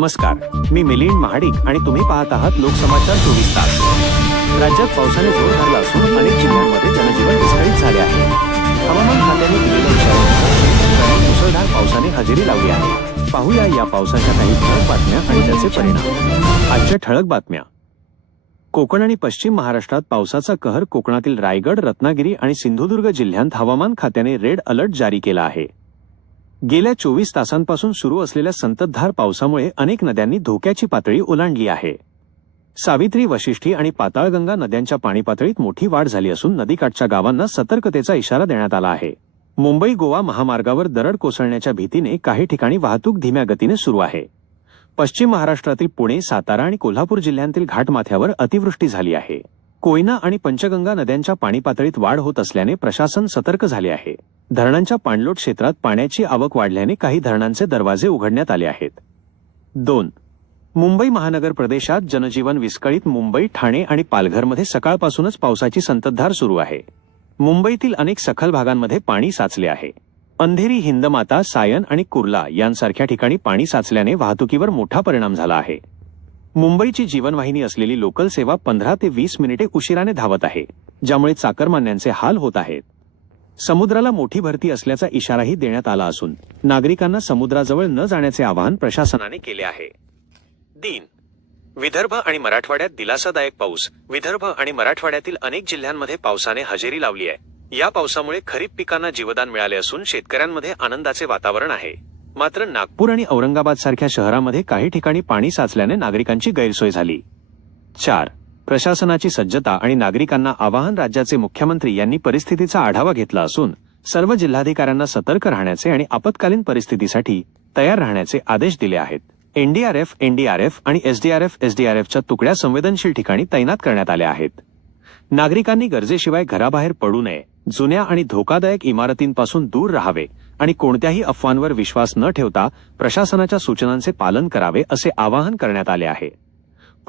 नमस्कार. मी मिलिंद महाडिक आणि तुम्ही पाहत आहात लोकसमाचार चोवीस तास. राज्यात पावसाने जोर धरला असून अनेक जिल्ह्यांमध्ये जनजीवन विस्कळीत झाले आहे. हवामान खात्याने दिलेल्या इशाऱ्यानुसार मुसळधार पावसाने हजेरी लावली आहे. पाहूया या पावसाच्या काही ठळक बातम्या आणि त्याचे परिणाम. आजच्या ठळक बातम्या. कोकण आणि पश्चिम महाराष्ट्रात पावसाचा कहर कोकणातील रायगड रत्नागिरी आणि सिंधुदुर्ग जिल्ह्यांत हवामान खात्याने रेड अलर्ट जारी केला आहे. गेल्या चोवीस तासांपासून सुरू असलेल्या संततधार पावसामुळे अनेक नद्यांनी धोक्याची पातळी ओलांडली आहे. सावित्री वशिष्ठी आणि पाताळगंगा नद्यांच्या पाणी पातळीत मोठी वाढ झाली असून नदीकाठच्या गावांना सतर्कतेचा इशारा देण्यात आला आहे. मुंबई गोवा महामार्गावर दरड कोसळण्याच्या भीतीने काही ठिकाणी वाहतूक धीम्या गतीने सुरू आहे. पश्चिम महाराष्ट्रातील पुणे सातारा आणि कोल्हापूर जिल्ह्यांतील घाटमाथ्यावर अतिवृष्टी झाली आहे. कोयना आणि पंचगंगा नद्यांच्या पाणी पातळीत वाढ होत असल्याने प्रशासन सतर्क झाले आहे. धरणांच्या पाणलोट क्षेत्रात पाण्याची आवक वाढल्याने काही धरणांचे दरवाजे उघडण्यात आले आहेत. दोन. मुंबई महानगर प्रदेशात जनजीवन विस्कळीत मुंबई ठाणे आणि पालघरमध्ये सकाळपासूनच पावसाची संततधार सुरू आहे. मुंबईतील अनेक सखल भागांमध्ये पाणी साचले आहे. अंधेरी हिंदमाता सायन आणि कुर्ला यांसारख्या ठिकाणी पाणी साचल्याने वाहतुकीवर मोठा परिणाम झाला आहे. मुंबईची जीवनवाहिनी असलेली लोकल सेवा पंधरा ते वीस मिनिटे उशिराने धावत आहे ज्यामुळे चाकरमान्यांचे हाल होत आहेत. समुद्राला मोठी भरती असल्याचा इशाराही देण्यात आला असून नागरिकांना समुद्राजवळ न जाण्याचे आवाहन प्रशासनाने केले आहे. दिन. विदर्भ आणि मराठवाड्यात दिलासादायक पाऊस. विदर्भ आणि मराठवाड्यातील अनेक जिल्ह्यांमध्ये पावसाने हजेरी लावली आहे. या पावसामुळे खरीप पिकांना जीवदान मिळाले असून शेतकऱ्यांमध्ये आनंदाचे वातावरण आहे. मात्र नागपूर आणि औरंगाबाद सारख्या शहरामध्ये काही ठिकाणी पाणी साचल्याने नागरिकांची गैरसोय झाली. चार. प्रशासनाची सज्जता आणि नागरिकांना आवाहन राज्याचे मुख्यमंत्री यांनी परिस्थितीचा आढावा घेतला असून सर्व जिल्हाधिकाऱ्यांना सतर्क राहण्याचे आणि आपत्कालीन परिस्थितीसाठी तयार राहण्याचे आदेश दिले आहेत. एनडीआरएफ एनडीआरएफ आणि एसडीआरएफ एसडीआरएफच्या तुकड्या संवेदनशील ठिकाणी तैनात करण्यात आल्या आहेत. नागरिकांनी गरजेशिवाय घराबाहेर पडू नये जुन्या आणि धोकादायक इमारतींपासून दूर राहावे आणि कोणत्याही अफवांवर विश्वास न ठेवता प्रशासनाच्या सूचनांचे पालन करावे असे आवाहन करण्यात आले आहे.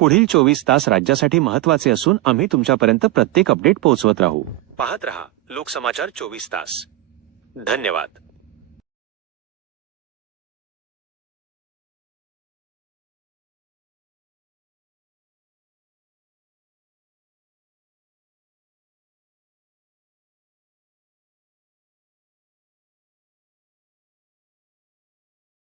पुढील चोवीस तास राज्यासाठी महत्त्वाचे असून आम्ही तुमच्यापर्यंत प्रत्येक अपडेट पोहोचवत राहू. पाहत रहा लोकसमाचार चोवीस तास. धन्यवाद.